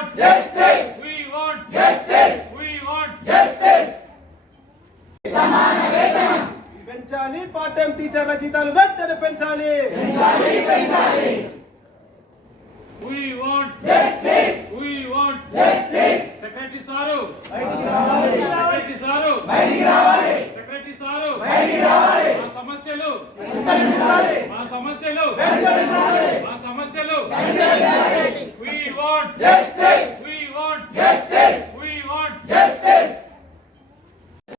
want justice. We want justice. We want justice. సమాన వేతనం పెంచాలి. పార్ట్ టైం టీచర్ల జీతాలు వెంటనే పెంచాలి. పెంచాలి. We want justice. We want justice. Secretary sir బయటికి రావాలి. సెక్రటరీ సారు బయటికి రావాలి. సెక్రటరీ సారు బయటికి రావాలి. మా సమస్యలు పరిష్కరించాలి. మా సమస్యలు పరిష్కరించాలి. మా సమస్యలు పరిష్కరించాలి. We want justice. We want justice.